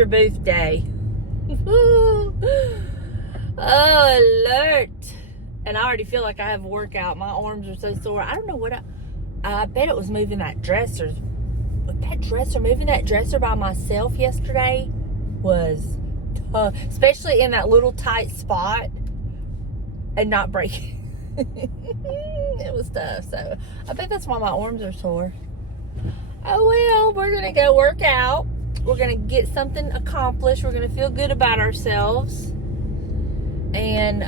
after booth day. Oh, alert. And I already feel like I have a workout. My arms are so sore. I don't know what I bet it was moving that dresser. Moving that dresser by myself yesterday was tough. Especially in that little tight spot and not breaking. It was tough. So I bet that's why my arms are sore. Oh well, we're going to go work out. We're going to get something accomplished. We're going to feel good about ourselves. And,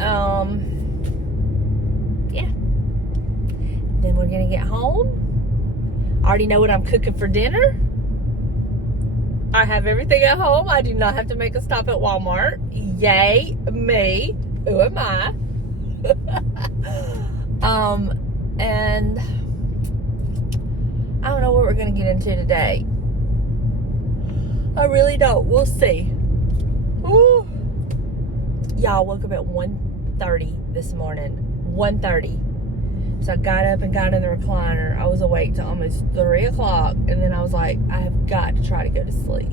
yeah. Then we're going to get home. I already know what I'm cooking for dinner. I have everything at home. I do not have to make a stop at Walmart. Yay, me. Who am I? And I don't know what we're going to get into today. I really don't. We'll see. Ooh. Y'all, woke up at 1:30 this morning. 1:30. So I got up and got in the recliner. I was awake till almost 3 o'clock. And then I was like, I have got to try to go to sleep.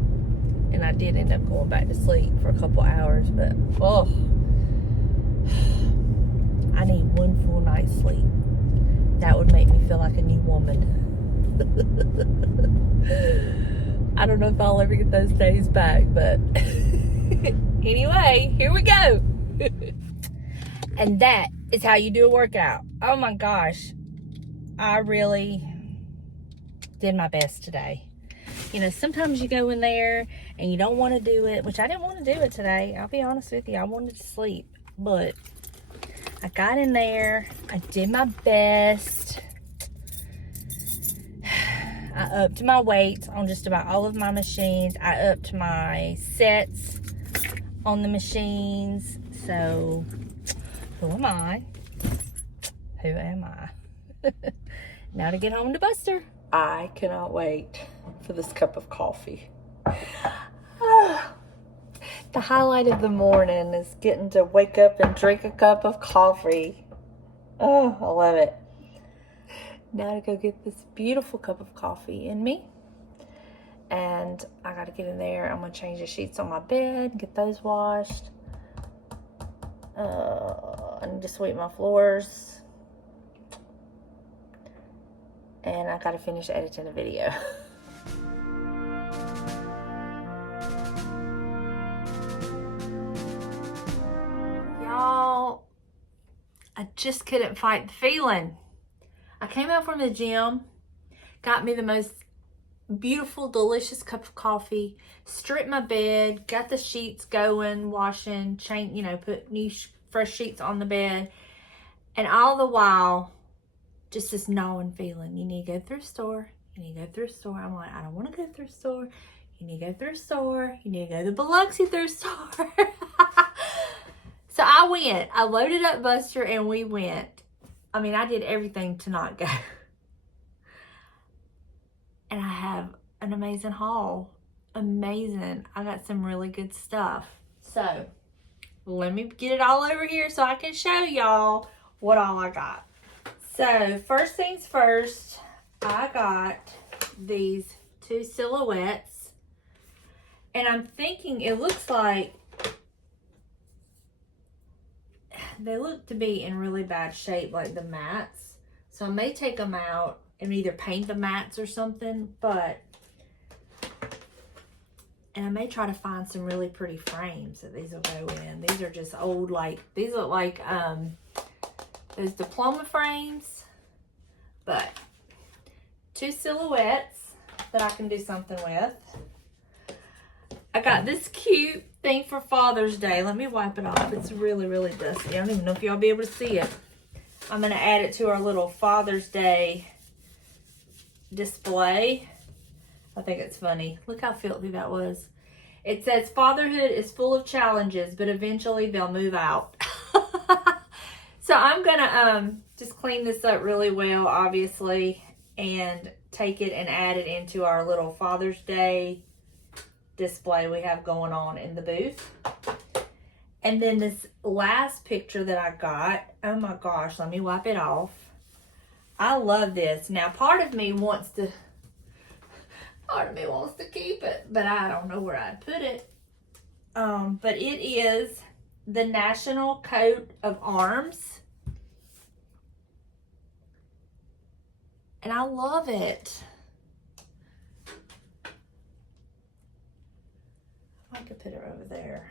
And I did end up going back to sleep for a couple hours. But, oh. I need one full night's sleep. That would make me feel like a new woman. I don't know if I'll ever get those days back, but anyway, here we go. And that is how you do a workout. Oh my gosh. I really did my best today. You know, sometimes you go in there and you don't want to do it, which I didn't want to do it today. I'll be honest with you. I wanted to sleep, but I got in there. I did my best. I upped my weights on just about all of my machines. I upped my sets on the machines. So, who am I? Who am I? Now to get home to Buster. I cannot wait for this cup of coffee. The highlight of the morning is getting to wake up and drink a cup of coffee. Oh, I love it. Now to go get this beautiful cup of coffee in me. And I got to get in there. I'm going to change the sheets on my bed, get those washed. I need to sweep my floors. And I got to finish editing a video. Y'all, I just couldn't fight the feeling. I came out from the gym, got me the most beautiful, delicious cup of coffee, stripped my bed, got the sheets going, washing, change, you know, put new fresh sheets on the bed. And all the while, just this gnawing feeling. You need to go through a store. You need to go through a store. I'm like, I don't want to go through a store. You need to go through a store. You need to go to the Biloxi thrift store. So I went. I loaded up Buster and we went. I mean, I did everything to not go. And I have an amazing haul. Amazing. I got some really good stuff. So, let me get it all over here so I can show y'all what all I got. So, first things first, I got these two silhouettes. And I'm thinking it looks like they look to be in really bad shape, like the mats. So I may take them out and either paint the mats or something, and I may try to find some really pretty frames that these will go in. These are just old, like, these look like those diploma frames, but two silhouettes that I can do something with. I got this cute thing for Father's Day. Let me wipe it off. It's really, really dusty. I don't even know if y'all be able to see it. I'm going to add it to our little Father's Day display. I think it's funny. Look how filthy that was. It says, fatherhood is full of challenges, but eventually they'll move out. So I'm going to just clean this up really well, obviously, and take it and add it into our little Father's Day display we have going on in the booth. And then this last picture that I got, oh my gosh, let me wipe it off. I love this. Now, part of me wants to Part of me wants to keep it, but I don't know where I'd put it. But it is the national coat of arms. And I love it. I could put it over there.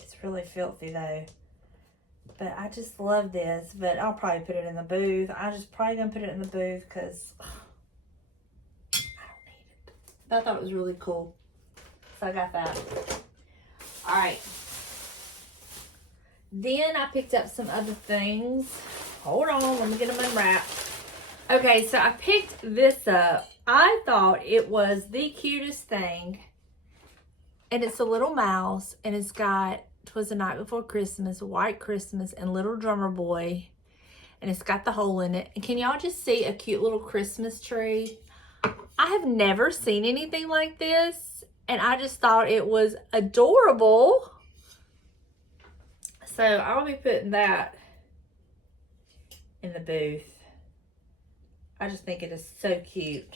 It's really filthy though. But I just love this. But I'll probably put it in the booth. I'm just probably going to put it in the booth because I don't need it. But I thought it was really cool. So I got that. Alright. Then I picked up some other things. Hold on. Let me get them unwrapped. Okay, so I picked this up. I thought it was the cutest thing. And it's a little mouse. And it's got "'Twas the Night Before Christmas," "White Christmas," and "Little Drummer Boy." And it's got the hole in it. And can y'all just see a cute little Christmas tree? I have never seen anything like this. And I just thought it was adorable. So I'll be putting that in the booth. I just think it is so cute.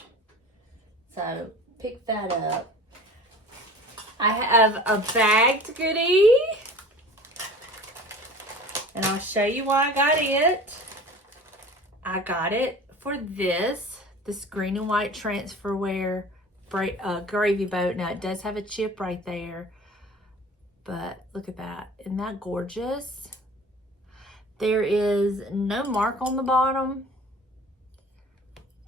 So pick that up. I have a bagged goodie. And I'll show you why I got it. I got it for this green and white transferware gravy boat. Now it does have a chip right there. But look at that. Isn't that gorgeous? There is no mark on the bottom.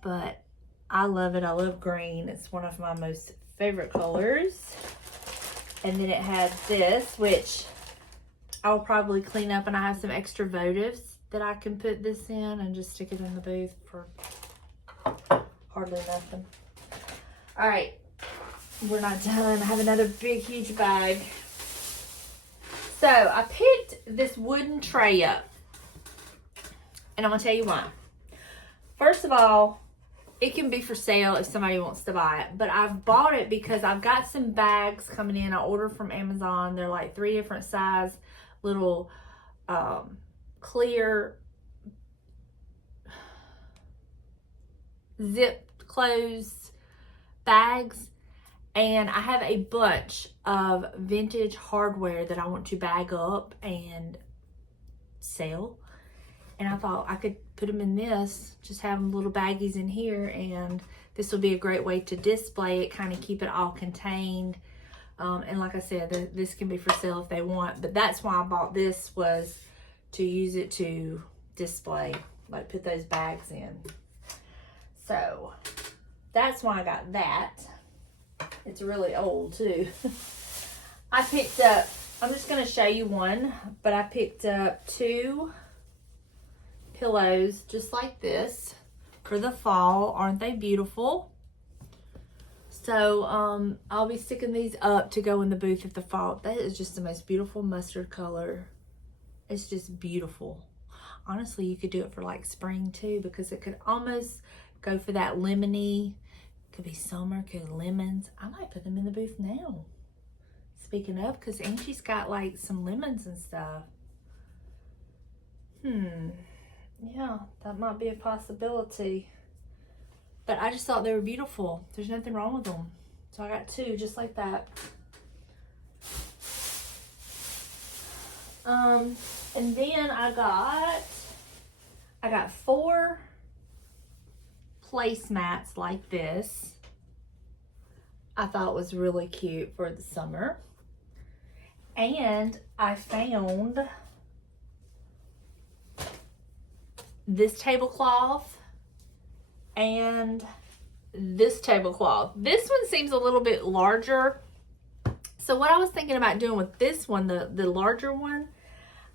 But I love it. I love green. It's one of my most favorite colors. And then it has this, which I'll probably clean up, and I have some extra votives that I can put this in and just stick it in the booth for hardly nothing. All right, we're not done. I have another big, huge bag. So I picked this wooden tray up, and I'm gonna tell you why. First of all, it can be for sale if somebody wants to buy it. But I've bought it because I've got some bags coming in. I ordered from Amazon. They're like 3 different size little clear zip closed bags. And I have a bunch of vintage hardware that I want to bag up and sell. And I thought I could put them in this, just have them little baggies in here, and this will be a great way to display it, kind of keep it all contained. And like I said, this can be for sale if they want, but that's why I bought this, was to use it to display, like put those bags in. So that's why I got that. It's really old too. I picked up, I'm just going to show you one, but I picked up 2 pillows just like this for the fall. Aren't they beautiful? So I'll be sticking these up to go in the booth at the fall. That is just the most beautiful mustard color. It's just beautiful. Honestly, you could do it for like spring too, because it could almost go for that lemony. Could be summer, could be lemons. I might put them in the booth now. Speaking of, because Angie's got like some lemons and stuff. Yeah, that might be a possibility. But I just thought they were beautiful. There's nothing wrong with them. So I got 2 just like that. And then I got 4 placemats like this. I thought was really cute for the summer. And I found this tablecloth and this tablecloth. This one seems a little bit larger. So what I was thinking about doing with this one, the larger one,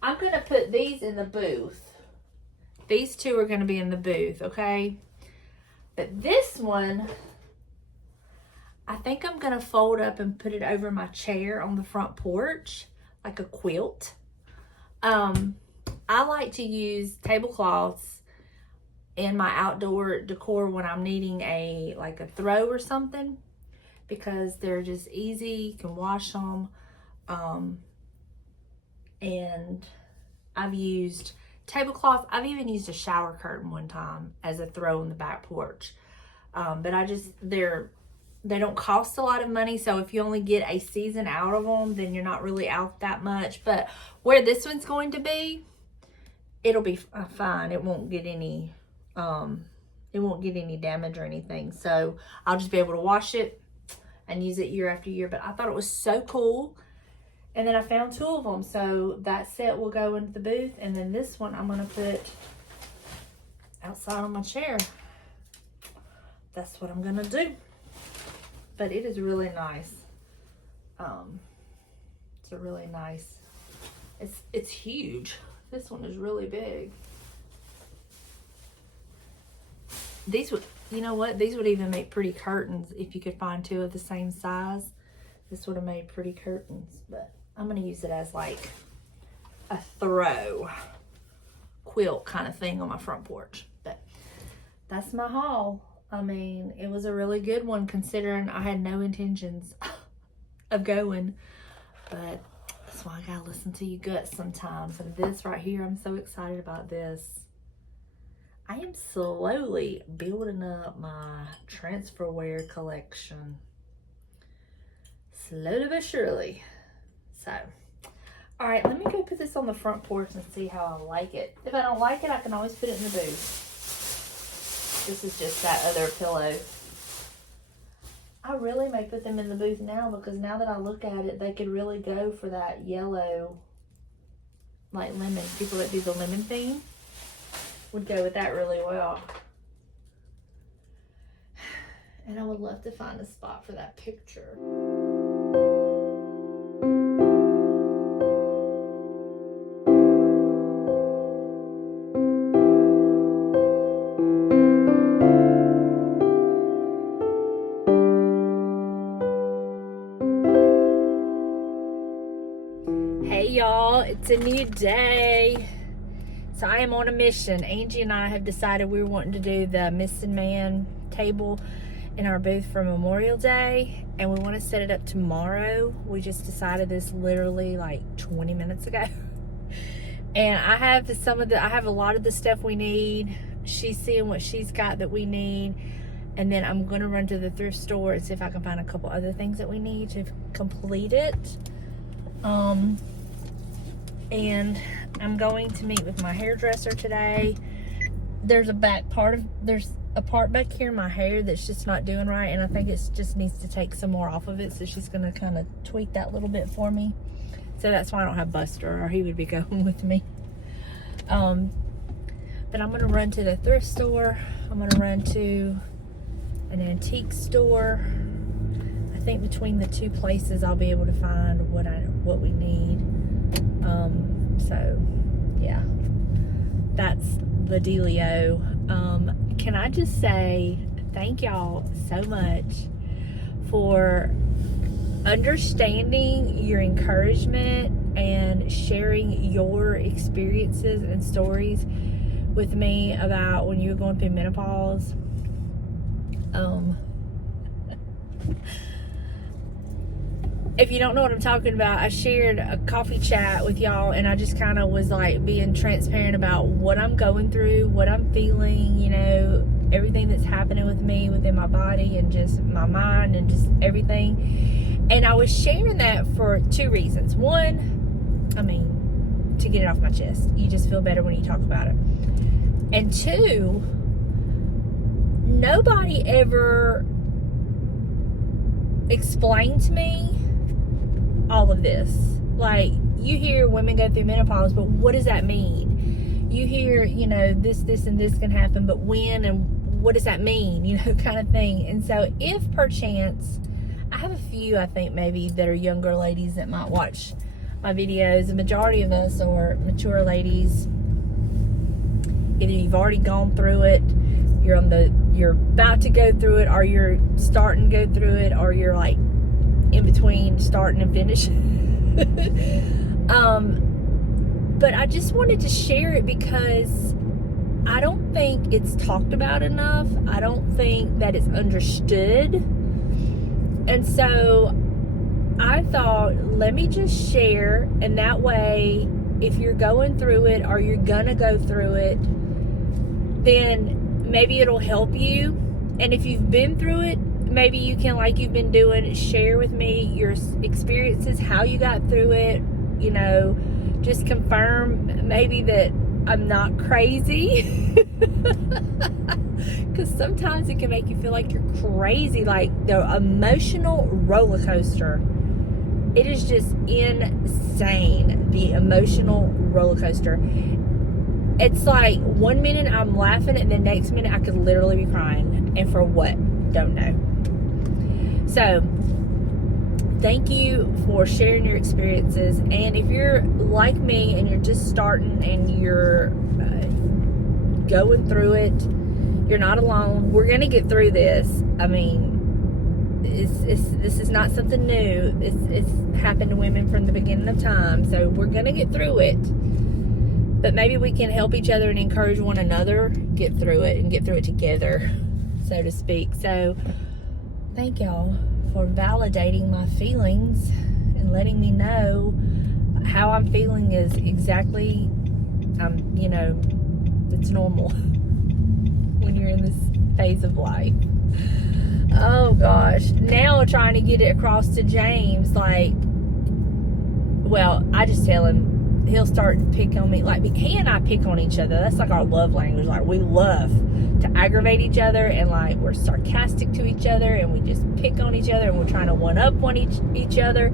I'm going to put these in the booth. These 2 are going to be in the booth, okay? But this one, I think I'm going to fold up and put it over my chair on the front porch, like a quilt. I like to use tablecloths in my outdoor decor when I'm needing a throw or something, because they're just easy. You can wash them. And I've used tablecloth. I've even used a shower curtain one time as a throw on the back porch. But they don't cost a lot of money, so if you only get a season out of them, then you're not really out that much. But where this one's going to be, it'll be fine. It won't get any damage or anything. So I'll just be able to wash it and use it year after year. But I thought it was so cool. And then I found 2 of them. So that set will go into the booth. And then this one I'm going to put outside on my chair. That's what I'm going to do. But it is really nice. It's a really nice, it's huge. This one is really big. These would, you know what? These would even make pretty curtains if you could find 2 of the same size. This would have made pretty curtains, but I'm going to use it as like a throw quilt kind of thing on my front porch. But that's my haul. I mean, it was a really good one considering I had no intentions of going. But that's why I gotta listen to you guts sometimes. And this right here, I'm so excited about this. I am slowly building up my transferware collection. Slowly but surely. So, all right, let me go put this on the front porch and see how I like it. If I don't like it, I can always put it in the booth. This is just that other pillow. I really may put them in the booth now because now that I look at it, they could really go for that yellow, like lemon. People that do the lemon theme would go with that really well. And I would love to find a spot for that picture. It's a new day. So I am on a mission. Angie and I have decided we're wanting to do the Missing Man table in our booth for Memorial Day, and we want to set it up tomorrow. We just decided this literally like 20 minutes ago. And I have a lot of the stuff we need. She's seeing what she's got that we need. And then I'm going to run to the thrift store and see if I can find a couple other things that we need to complete it. And I'm going to meet with my hairdresser today. There's a part back here in my hair that's just not doing right, and I think it just needs to take some more off of it, so she's going to kind of tweak that little bit for me. So that's why I don't have Buster, or he would be going with me. But I'm going to run to the thrift store. I'm going to run to an antique store. I think between the 2 places I'll be able to find what we need. So yeah, that's the dealio. Can I just say thank y'all so much for understanding your encouragement and sharing your experiences and stories with me about when you were going through menopause. If you don't know what I'm talking about, I shared a coffee chat with y'all, and I just kind of was like being transparent about what I'm going through, what I'm feeling, you know, everything that's happening with me within my body and just my mind and just everything. And I was sharing that for 2 reasons. One, I mean, to get it off my chest. You just feel better when you talk about it. And 2, nobody ever explained to me all of this. Like, you hear women go through menopause, but what does that mean? You hear, you know, this and this can happen, but when and what does that mean? You know, kind of thing. And so if perchance, I have a few, I think maybe, that are younger ladies that might watch my videos. The majority of us are mature ladies. Either you've already gone through it, you're about to go through it, or you're starting to go through it, or you're like in between starting and finishing. But I just wanted to share it because I don't think it's talked about enough. I don't think that it's understood. And so I thought, let me just share, and that way, if you're going through it or you're gonna go through it, then maybe it'll help you And if you've been through it, maybe you can, like you've been doing, share with me your experiences, how you got through it. You know, just confirm maybe that I'm not crazy. Because sometimes it can make you feel like you're crazy, like the emotional roller coaster. It is just insane, the emotional roller coaster. It's like 1 minute I'm laughing and the next minute I could literally be crying. And for what? Don't know. So, thank you for sharing your experiences. And if you're like me and you're just starting and you're going through it, you're not alone. We're going to get through this. I mean, this is not something new. It's happened to women from the beginning of time. So we're going to get through it. But maybe we can help each other and encourage one another get through it and get through it together, so to speak. So thank y'all for validating my feelings and letting me know how I'm feeling is exactly, you know, it's normal when you're in this phase of life. Oh gosh. Now trying to get it across to James, like, well, I just tell him, he'll start to pick on me. Like, he and I pick on each other. That's like our love language. Like, we love to aggravate each other, and like we're sarcastic to each other, and we just pick on each other, and we're trying to one up on each other.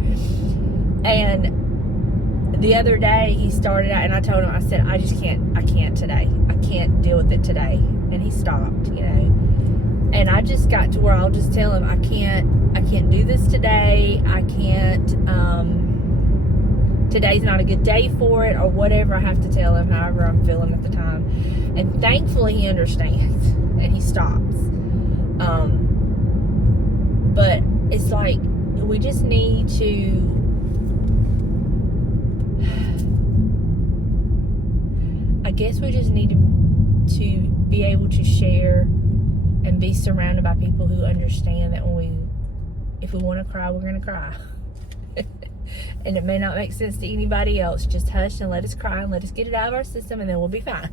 And the other day he started out, and I told him, I said, I can't today. I can't deal with it today. And he stopped, you know. And I just got to where I'll just tell him, I can't do this today. I can't, today's not a good day for it, or whatever I have to tell him, however I'm feeling at the time. And thankfully he understands and he stops. But it's like, we just need to I guess we just need to be able to share and be surrounded by people who understand that if we want to cry, we're going to cry. And it may not make sense to anybody else. Just hush and let us cry and let us get it out of our system, and then we'll be fine.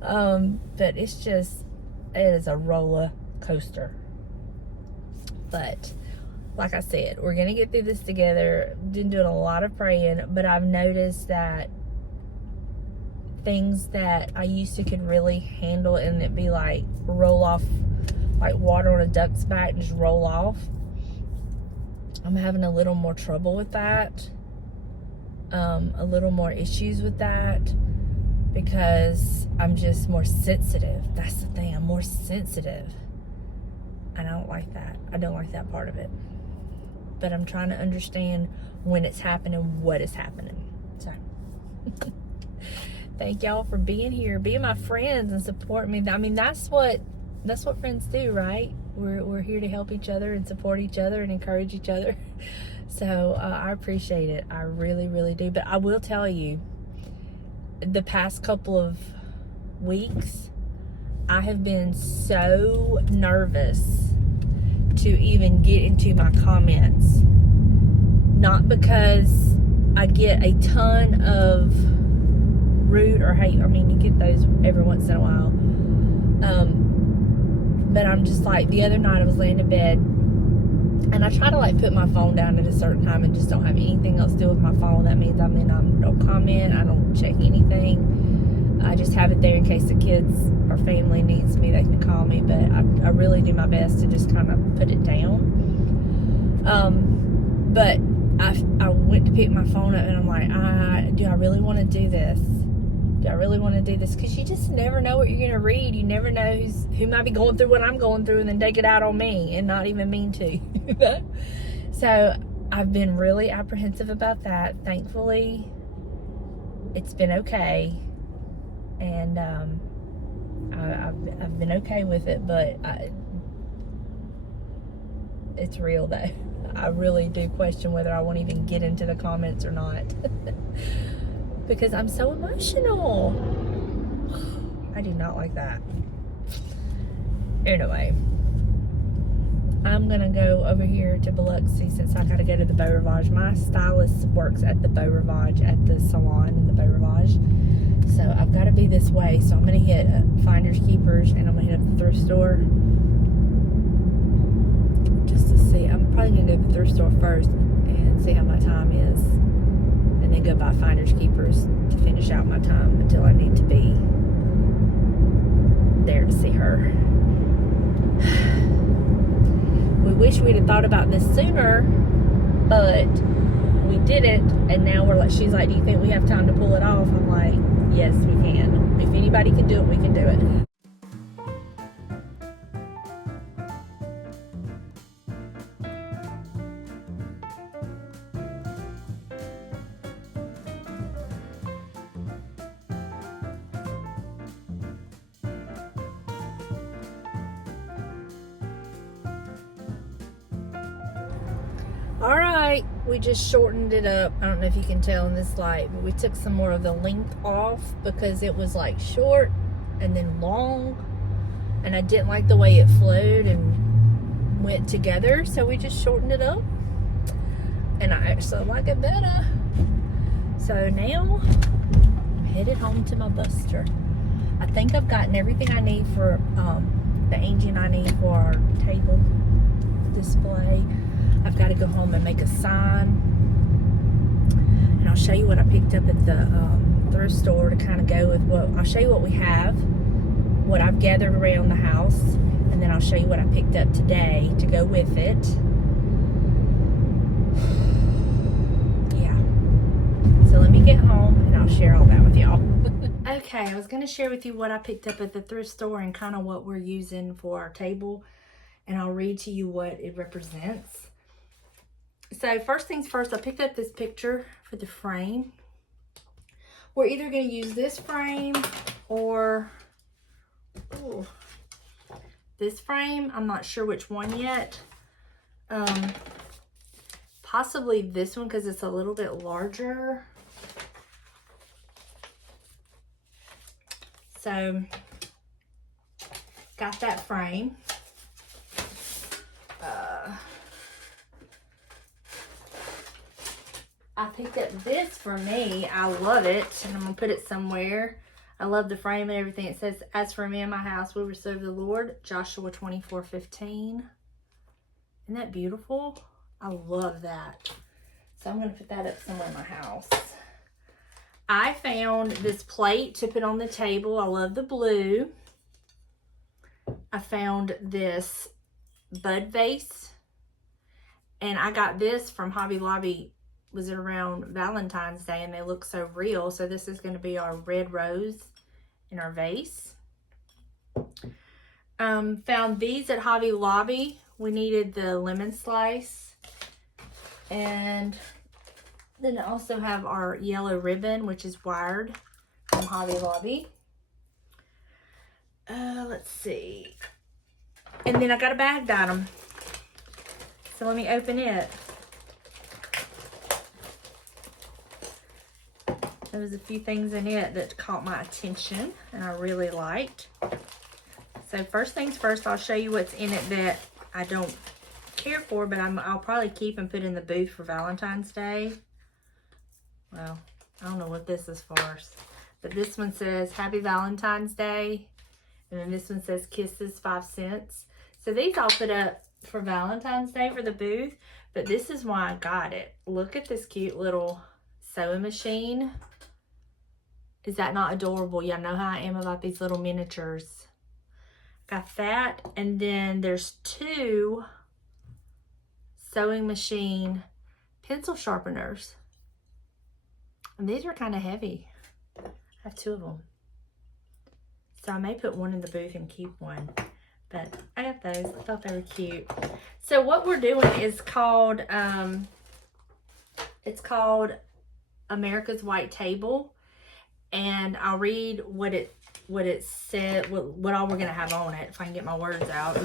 But it is a roller coaster. But like I said, we're going to get through this together. Been doing a lot of praying, but I've noticed that things that I used to could really handle and it be like roll off, like water on a duck's back and just roll off. I'm having a little more trouble with that. A little more issues with that because I'm just more sensitive. That's the thing. I'm more sensitive. And I don't like that. I don't like that part of it. But I'm trying to understand when it's happening, what is happening. So, thank y'all for being here, being my friends and supporting me. I mean, that's what friends do, right? We're here to help each other and support each other and encourage each other. So I appreciate it. I really, really do. But I will tell you, the past couple of weeks, I have been so nervous to even get into my comments. Not because I get a ton of rude or hate. I mean, you get those every once in a while. But I'm just like, the other night I was laying in bed and I try to like put my phone down at a certain time and just don't have anything else to do with my phone. That means I don't comment, I don't check anything. I just have it there in case the kids or family needs me, they can call me. But I really do my best to just kind of put it down. But I went to pick my phone up and I'm like, do I really want to do this? Do I really want to do this? Because you just never know what you're going to read. You never know who might be going through what I'm going through and then take it out on me and not even mean to. So I've been really apprehensive about that. Thankfully, it's been okay. And I've been okay with it. But it's real, though. I really do question whether I won't even get into the comments or not. Because I'm so emotional. I do not like that. Anyway, I'm gonna go over here to Biloxi since I gotta go to the Beau Rivage. My stylist works at the Beau Rivage, at the salon in the Beau Rivage. So I've gotta be this way. So I'm gonna hit Finders Keepers and I'm gonna hit up the thrift store. probably gonna go to the thrift store first and see how my time is, and then go buy finders keepers to finish out my time until I need to be there to see her. We wish we'd have thought about this sooner, but we didn't, and now we're like, she's like, do you think we have time to pull it off? I'm like, yes, we can. If anybody can do it, we can do it. All right, we just shortened it up. I don't know if you can tell in this light, but we took some more of the length off because it was like short and then long, and I didn't like the way it flowed and went together, so we just shortened it up, and I actually like it better. So now I'm headed home to my buster. I think I've gotten everything I need for the engine I need for our table display. I've got to go home and make a sign, and I'll show you what I picked up at the thrift store to kind of go with what, I'll show you what we have, what I've gathered around the house, and then I'll show you what I picked up today to go with it. Yeah, so let me get home and I'll share all that with y'all. Okay, I was going to share with you what I picked up at the thrift store and kind of what we're using for our table, and I'll read to you what it represents. So first things first, I picked up this picture for the frame. We're either going to use this frame or this frame. I'm not sure which one yet. Possibly this one because it's a little bit larger. So got that frame. I picked up this for me. I love it, and I'm gonna put it somewhere. I love the frame and everything. It says, "As for me and my house, we will serve the Lord." Joshua 24:15. Isn't that beautiful? I love that. So I'm gonna put that up somewhere in my house. I found this plate to put on the table. I love the blue. I found this bud vase, and I got this from Hobby Lobby. Was it around Valentine's Day, and they look so real. So this is going to be our red rose in our vase. Found these at Hobby Lobby. We needed the lemon slice, and then I also have our yellow ribbon, which is wired from Hobby Lobby. Let's see. And then I got a bagged item. So let me open it. There was a few things in it that caught my attention and I really liked. So first things first, I'll show you what's in it that I don't care for, but I'll probably keep and put in the booth for Valentine's Day. Well, I don't know what this is for, but this one says Happy Valentine's Day, and then this one says Kisses 5 cents. So these I'll put up for Valentine's Day for the booth, but this is why I got it. Look at this cute little sewing machine. Is that not adorable? Y'all know how I am about these little miniatures. Got that, and then there's 2 sewing machine pencil sharpeners. And these are kind of heavy. I have 2 of them. So I may put one in the booth and keep one. But I got those. I thought they were cute. So what we're doing is called, it's called America's White Table. And I'll read what it said, what all we're going to have on it, if I can get my words out.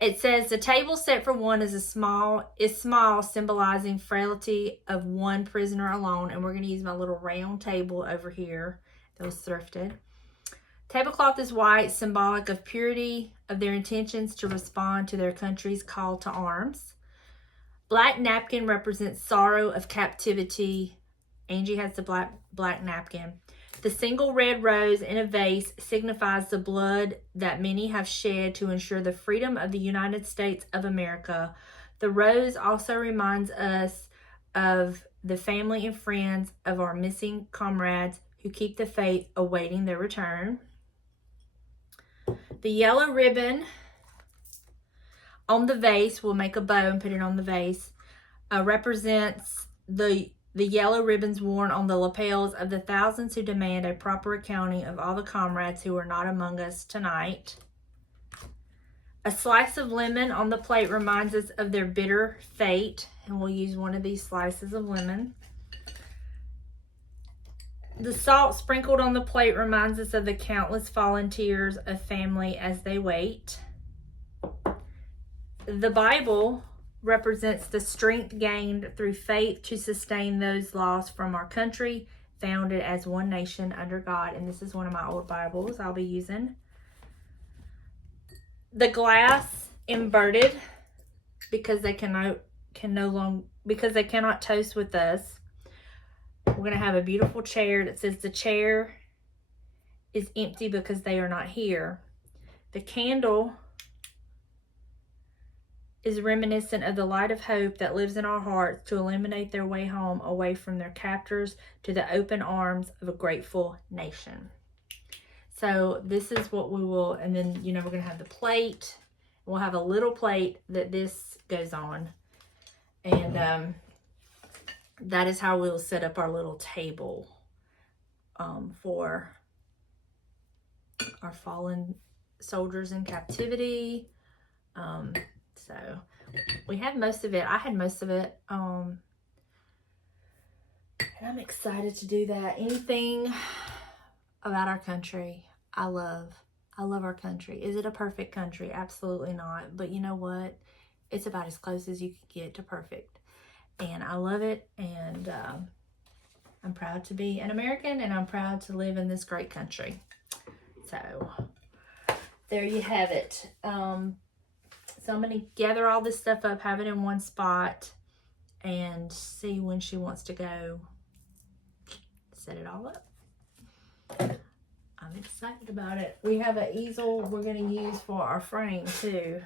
It says, the table set for one is small, symbolizing frailty of one prisoner alone. And we're going to use my little round table over here that was thrifted. Tablecloth is white, symbolic of purity of their intentions to respond to their country's call to arms. Black napkin represents sorrow of captivity. Angie has the black napkin. The single red rose in a vase signifies the blood that many have shed to ensure the freedom of the United States of America. The rose also reminds us of the family and friends of our missing comrades who keep the faith awaiting their return. The yellow ribbon on the vase, we'll make a bow and put it on the vase, represents the yellow ribbons worn on the lapels of the thousands who demand a proper accounting of all the comrades who are not among us tonight. A slice of lemon on the plate reminds us of their bitter fate, and we'll use one of these slices of lemon. The salt sprinkled on the plate reminds us of the countless fallen tears of family as they wait. The Bible represents the strength gained through faith to sustain those lost from our country, founded as one nation under God. And this is one of my old Bibles I'll be using. The glass inverted because they cannot toast with us. We're going to have a beautiful chair that says the chair is empty because they are not here. The candle is reminiscent of the light of hope that lives in our hearts to illuminate their way home away from their captors to the open arms of a grateful nation. So this is what we will, and then, we're going to have the plate. We'll have a little plate that this goes on. And that is how we'll set up our little table for our fallen soldiers in captivity. So we had most of it. I had most of it. And I'm excited to do that. Anything about our country, I love our country. Is it a perfect country? Absolutely not. But you know what? It's about as close as you can get to perfect. And I love it. And I'm proud to be an American, and I'm proud to live in this great country. So there you have it. So I'm going to gather all this stuff up, have it in one spot, and see when she wants to go set it all up. I'm excited about it. We have an easel we're going to use for our frame too.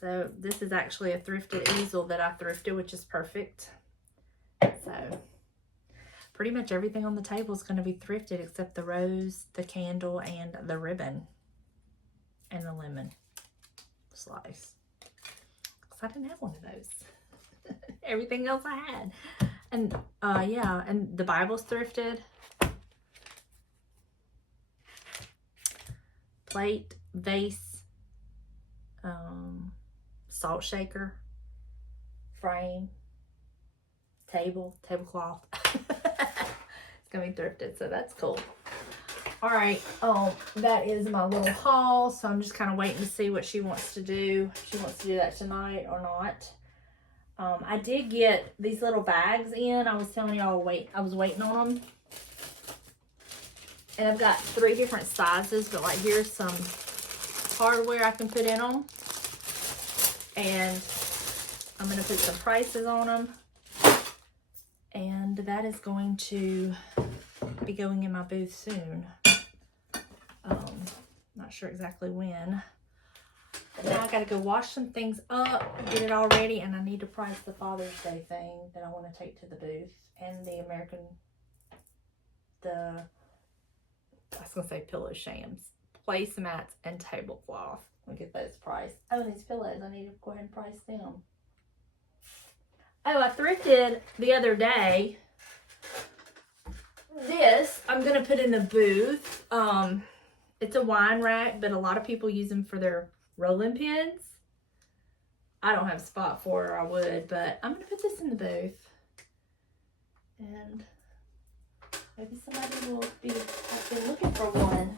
So this is actually a thrifted easel that I thrifted, which is perfect. So pretty much everything on the table is going to be thrifted except the rose, the candle, and the ribbon, and the lemon slice. Because I didn't have one of those. Everything else I had. And yeah, and the Bible's thrifted. Plate, vase, salt shaker, frame, tablecloth. It's gonna be thrifted, so that's cool. All right, that is my little haul. So I'm just kind of waiting to see what she wants to do. If she wants to do that tonight or not. I did get these little bags in. I was telling y'all I was waiting on them. And I've got 3 different sizes, but like here's some hardware I can put in them. And I'm going to put some prices on them. And that is going to be going in my booth soon. Not sure exactly when. But now I got to go wash some things up, get it all ready, and I need to price the Father's Day thing that I want to take to the booth. And the I was going to say pillow shams, placemats, and tablecloth. We'll get those priced. Oh, these pillows, I need to go ahead and price them. Oh, I thrifted the other day. This, I'm going to put in the booth. It's a wine rack, but a lot of people use them for their rolling pins. I don't have a spot for it, or I would, but I'm going to put this in the booth. And maybe somebody will be actually looking for one.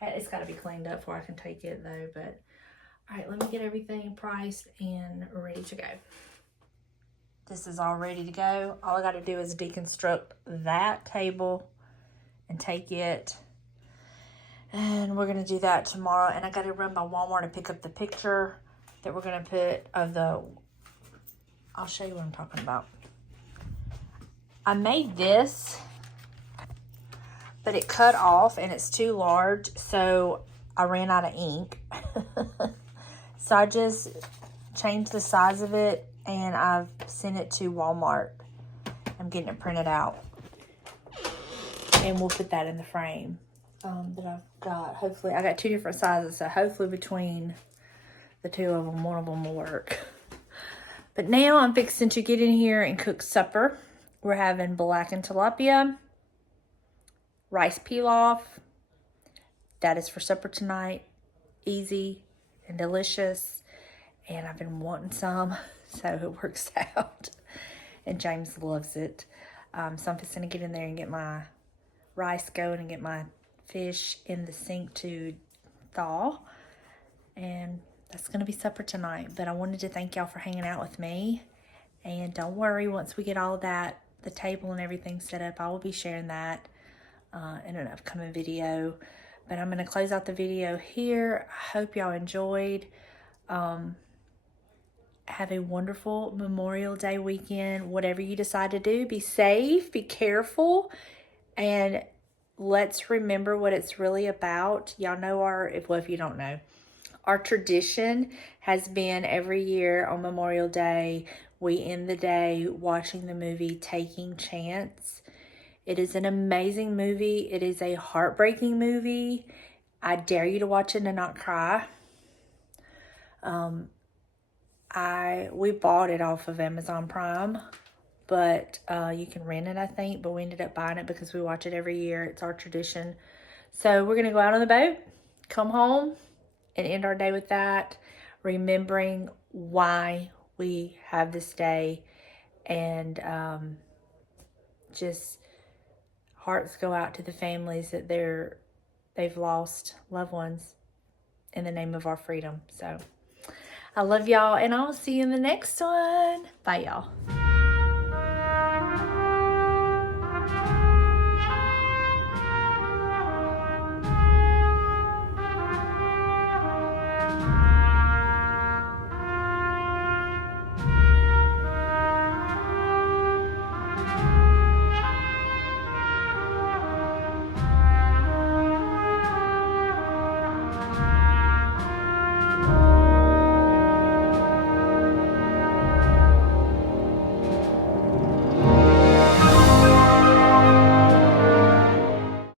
It's got to be cleaned up before I can take it though. But all right, let me get everything priced and ready to go. This is all ready to go. All I got to do is deconstruct that table and take it. And we're going to do that tomorrow. And I got to run by Walmart and pick up the picture that we're going to put of the... I'll show you what I'm talking about. I made this but it cut off and it's too large, so I ran out of ink. So I just changed the size of it and I've sent it to Walmart. I'm getting it printed out. And we'll put that in the frame that I've got. Hopefully, I got 2 different sizes, so hopefully between the 2 of them, one of them will work. But now I'm fixing to get in here and cook supper. We're having blackened tilapia, rice pilaf. That is for supper tonight. Easy and delicious. And I've been wanting some, so it works out. And James loves it. So I'm just going to get in there and get my rice going and get my fish in the sink to thaw. And that's going to be supper tonight. But I wanted to thank y'all for hanging out with me. And don't worry, once we get all of that, the table and everything set up, I will be sharing that in an upcoming video. But I'm going to close out the video here. I hope y'all enjoyed. Have a wonderful Memorial Day weekend. Whatever you decide to do, be safe, be careful, and let's remember what it's really about. Y'all know if you don't know, our tradition has been every year on Memorial Day, we end the day watching the movie Taking Chance. It is an amazing movie. It is a heartbreaking movie. I dare you to watch it and not cry. We bought it off of Amazon Prime, but you can rent it, I think, but we ended up buying it because we watch it every year. It's our tradition. So we're going to go out on the boat, come home, and end our day with that, remembering why we have this day, and just hearts go out to the families that they've lost loved ones in the name of our freedom. So I love y'all, and I'll see you in the next one. Bye, y'all.